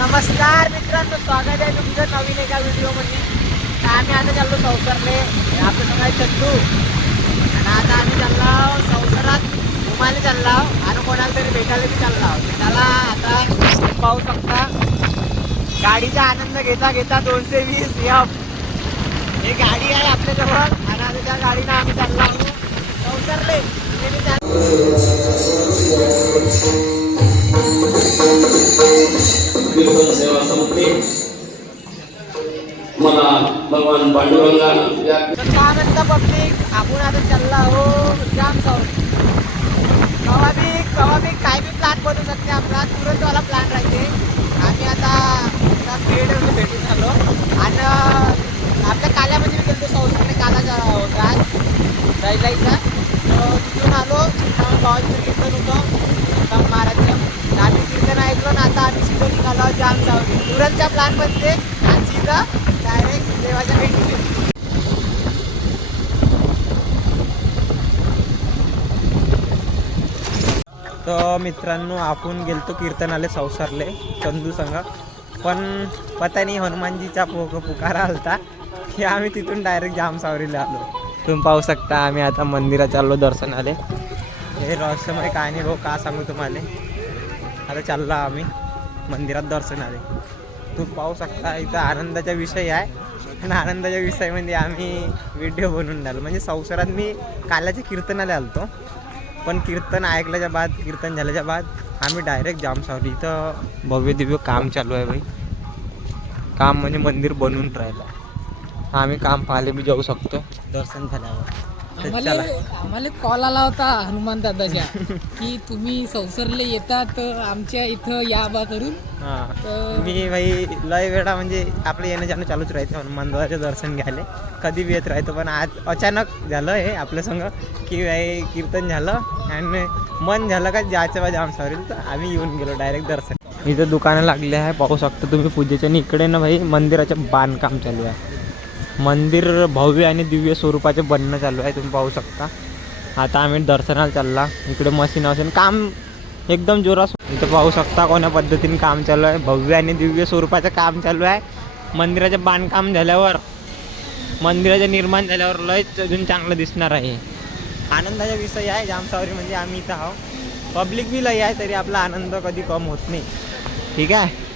नमस्कार मित्रांनो, स्वागत आहे तुमचं नवीन एका व्हिडिओमध्ये. तर आम्ही आता चाललो संसारले. आपलं नाव आहे चंदू आणि आता आम्ही चाललो संसारात घुमायला चाललो आणि कोणाला तरी भेटायला बी चाललो. त्याला आता पाहू शकता गाडीचा आनंद घेता घेता 220 एफ ही गाडी आहे आपल्याजवळ आणि आता त्या गाडीनं आम्ही चाललो आहोत संसारले. कीर्तन सेवा समिती मला भगवान पांडुरंगा पब्लिक आपण आता चालला हो जाम सावरी. कवा बी काय बी प्लॅन बनवू शकते आपला तुरंतवाला प्लॅन राहते. आम्ही आता क्रिएटरला भेटून आलो आणि आपल्या काल्यामध्ये मी गेलो संस्थाने काला होता दैलाईचा. तिथून आलो बाबाचं कीर्तन होतं महाराजचं. आम्ही कीर्तन ऐकलो ना आता आम्ही सीधं निघालो जाम सावरी. तुरंतच्या प्लॅनमध्ये आणि सीधं डायरेक्ट देवाच्या भेटीला. तर मित्रांनो आपण गेलतो कीर्तनाले संसारले चंदू संघ. पण पता नाही हनुमानजीचा पुकारा आलता की आम्ही तिथून डायरेक्ट जामसावरीला आलो. तुम्ही पाहू शकता आम्ही आता मंदिरात चाललो दर्शनाले. हे रहस्यमय काय नाही भाऊ, का सांगू तुम्हाला. आता चाललो आम्ही मंदिरात दर्शनाले. तुम्ही पाहू शकता इथं आनंदाचा विषय आहे आणि आनंदाच्या विषयामध्ये आम्ही व्हिडिओ बनवून राहिलो. म्हणजे संसारात मी काल्याच्या कीर्तनाला आलतो पण कीर्तन ऐकल्याच्या बाद कीर्तन झाल्याच्या बाद आम्ही डायरेक्ट जामसावली. इथं भव्य दिव्य काम चालू आहे भाई. काम म्हणजे मंदिर बनवून राहिलं. आम्ही काम पाहायला बी जाऊ शकतो दर्शन झाल्यावर. आम्हाला कॉल आला होता हनुमान दादाच्या की तुम्ही संसरले येतात आमच्या इथं या बा करून. हां मी भाई लय वेळा म्हणजे आपलं येणं जाणं चालूच राहते हनुमान दादाचं दर्शन घ्यायला. कधी बी येत राहतो पण आज अचानक झालं हे आपल्या संग की भाई कीर्तन झालं आणि मन झालं का जायचं बा जामसावरीला. तर आम्ही येऊन गेलो डायरेक्ट दर्शन. इथं दुकानं लागले आहे पाहू शकता तुम्ही पूजेच्या. आणि इकडे ना भाई मंदिराचं बांधकाम चालू आहे. मंदिर भव्य आणि दिव्य स्वरूपाचे बनणं चालू आहे तुम्ही पाहू शकता. आता आम्ही दर्शनाला चालला. इकडे मशीन काम एकदम जोरात. इथं पाहू शकता कोण्या पद्धतीने काम चालू आहे. भव्य आणि दिव्य स्वरूपाचं काम चालू आहे. मंदिराचं बांधकाम झाल्यावर मंदिराचं निर्माण झाल्यावर लयच अजून चांगलं दिसणार आहे. आनंदाचा विषय आहे जामसावरी म्हणजे आम्ही इथं आहो. पब्लिक बी लय आहे तरी आपला आनंद कधी कम होत नाही. ठीक आहे.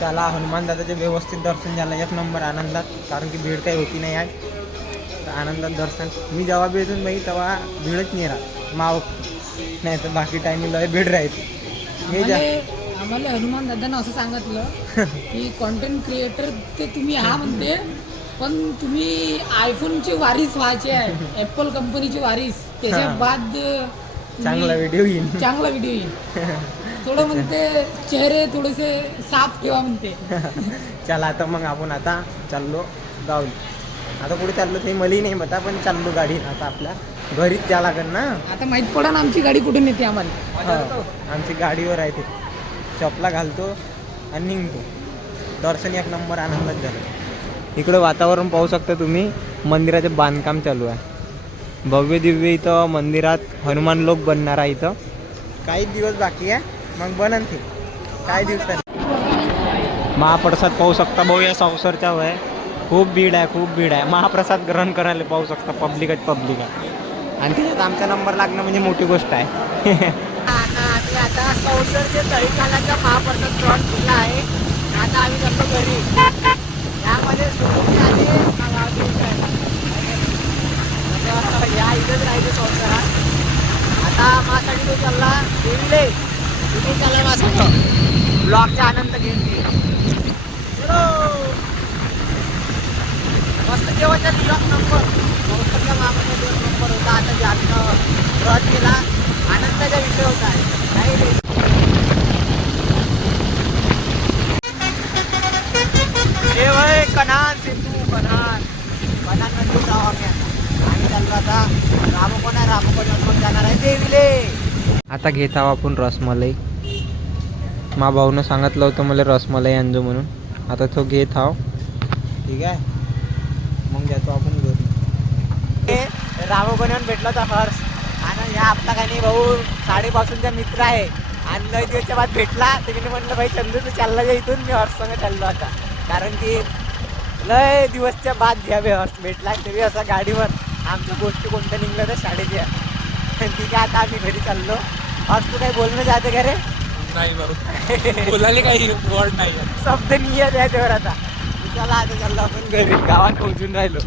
चला हनुमान दादाचे व्यवस्थित दर्शन झालं एक नंबर आनंदात. कारण की भीड काही होती नाही आहे. तर आनंदात दर्शन. मी जेव्हा बी येतून बाई तेव्हा भीडच नाही राहत माव. नाही तर बाकी टायमिंग लय भीड राहते. आम्हाला हनुमान दादांना असं सांगितलं की कॉन्टेंट क्रिएटर ते तुम्ही हा म्हणते पण तुम्ही आयफोनचे वारीस व्हायचे आहे. ॲपल कंपनीचे वारीस. त्याच्या बाद चांगला व्हिडिओ येईल. थोडं म्हणते चेहरे थोडेसे साफ ठेवा म्हणते. चला आता मग आपण आता चाललो गावी. आता कुठे चाललो ते मलाही नाही बता पण चाललो गाडी. आता आपल्या घरीच द्या लागेल ना. आता माहीत पडा ना आमची गाडी कुठून येते आम्हाला. आमची गाडीवर आहे ते. चपला घालतो आणि निघतो. दर्शन एक नंबर आनंदात झालं. इकडं वातावरण पाहू शकता तुम्ही. मंदिराचे बांधकाम चालू आहे. भव्य दिव्य इथं मंदिरात हनुमान लोक बनणार आहे. इथं काही दिवस बाकी आहे मग बनन ते काही दिवसात. महाप्रसाद पाहू शकता भाऊ या संसारच्या वय. खूप भीड आहे. महाप्रसाद ग्रहण करायला पाहू शकता पब्लिक आहे. आणि त्याच्यात आमचा नंबर लागणं म्हणजे मोठी गोष्ट आहे. आम्ही आता संसरचे तळीकालाचा महाप्रसाद ग्रहण केला आहे. आता आम्ही जातो घरी. यामध्ये या इथंच राहायचं संसारात. आता माझ्यासाठी तो चालला देवीले. तुम्ही चालला माझ्यासाठी ब्लॉगचा आनंद घेतली. मस्त जेवणचा ब्लॉग नंबर संसारच्या महाप्रसाद नंबर होता. आता जे आम्ही ग्रहण केला आनंदाचा विषय होता आहे. कनान सिद्धू कनान नदी जाऊ आम्ही चाललो आता रामकोण जाणार आहे देवीले. आता घेत आहो आपण रसमलाई. मा भाऊनं सांगितलं होतं मला रसमलाई आणजो म्हणून. आता तो घेत हाव. ठीक आहे, मग जातो आपण घरी. रामो बनवून भेटला होता हर्ष आणि या आपला काही भाऊ साडेपासूनचा मित्र आहे आणि लय दिवसच्या बाद भेटला. तर मी म्हटलं भाई चंदू तू चालला जा इथून. मी हर्षसंग चाललो आता, कारण की लय दिवसच्या बाद घ्यावे हर्ष भेटला. तरी असा गाडीवर आमच्या गोष्टी कोणत्या निघल्या तर शाळेच्या. ठीक आहे, आता आम्ही घरी चाललो. हर्ष तू काही बोलणं जाते का रे? नाही बरोबर बोलायला काही वर्ड नाही शब्द नियत आहे त्यावर. आता चला आता चाललो आपण घरी, गावात पोहोचून राहिलो.